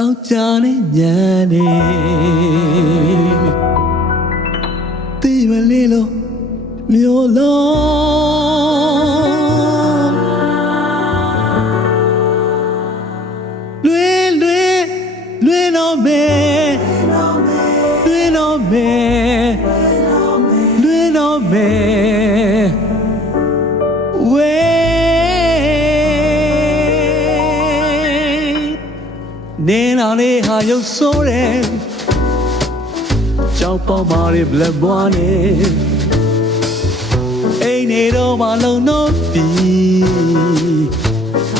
တောက်ကြနေညနေတီးမလေးလို့မျိုးလုံးလွေတော့မယ်လွေတော့မယ်လွေတော့မယ်ဝေနေနာလေးဟာရုပ်ဆိုးတယ်ကြောက်ပေါက်မာရီဘလက်ဘွားနေအိမ်နေတော့မလုံးတော့ပြီ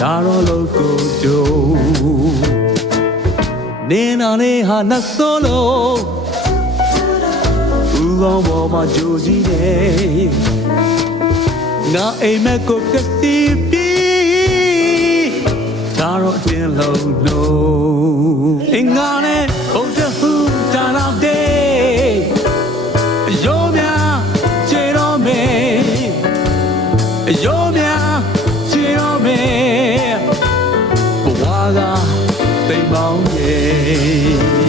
ဒါတော့လို့ကိုတို့နေနာလေးဟာနှဆိုးလို့ဦးကောင်းပေါ်မှာကြိုးကြီးတယ်ငါအိမ်မက်ကိုကစီပြီဒါတော့အတင်းလုံးလို့အင်္ဂါနဲ့ဘုံတဟူတာတော့တဲ့ရိုးများခြေတော်မယ်ရိုးများခြေတော်မယ်ဘဝကတိမ်ပေါင်းရဲ့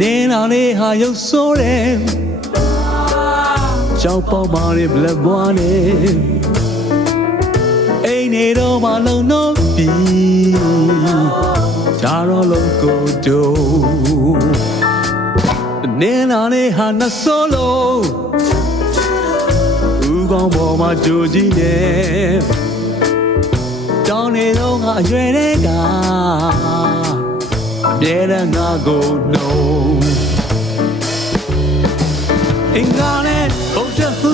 နေနာလေးဟာရုပ်ဆိုးတယ်ကြောက်ပေါက်မာရီဘလက်ဘွားနေအိမ်နေတော့မလုံးတော့ပြီဒါတော့လုံးကိုတို့နေနာလေးဟာနှဆိုးလို့ဦးကောင်းပေါ်မှာကြိုးကြီးနေတောင်းနေတော့ငါအရွယ်တဲ့ကမြဲတမ်းငါကိုနှုံးအင်္ဂါနဲ့ဘုံတဟူ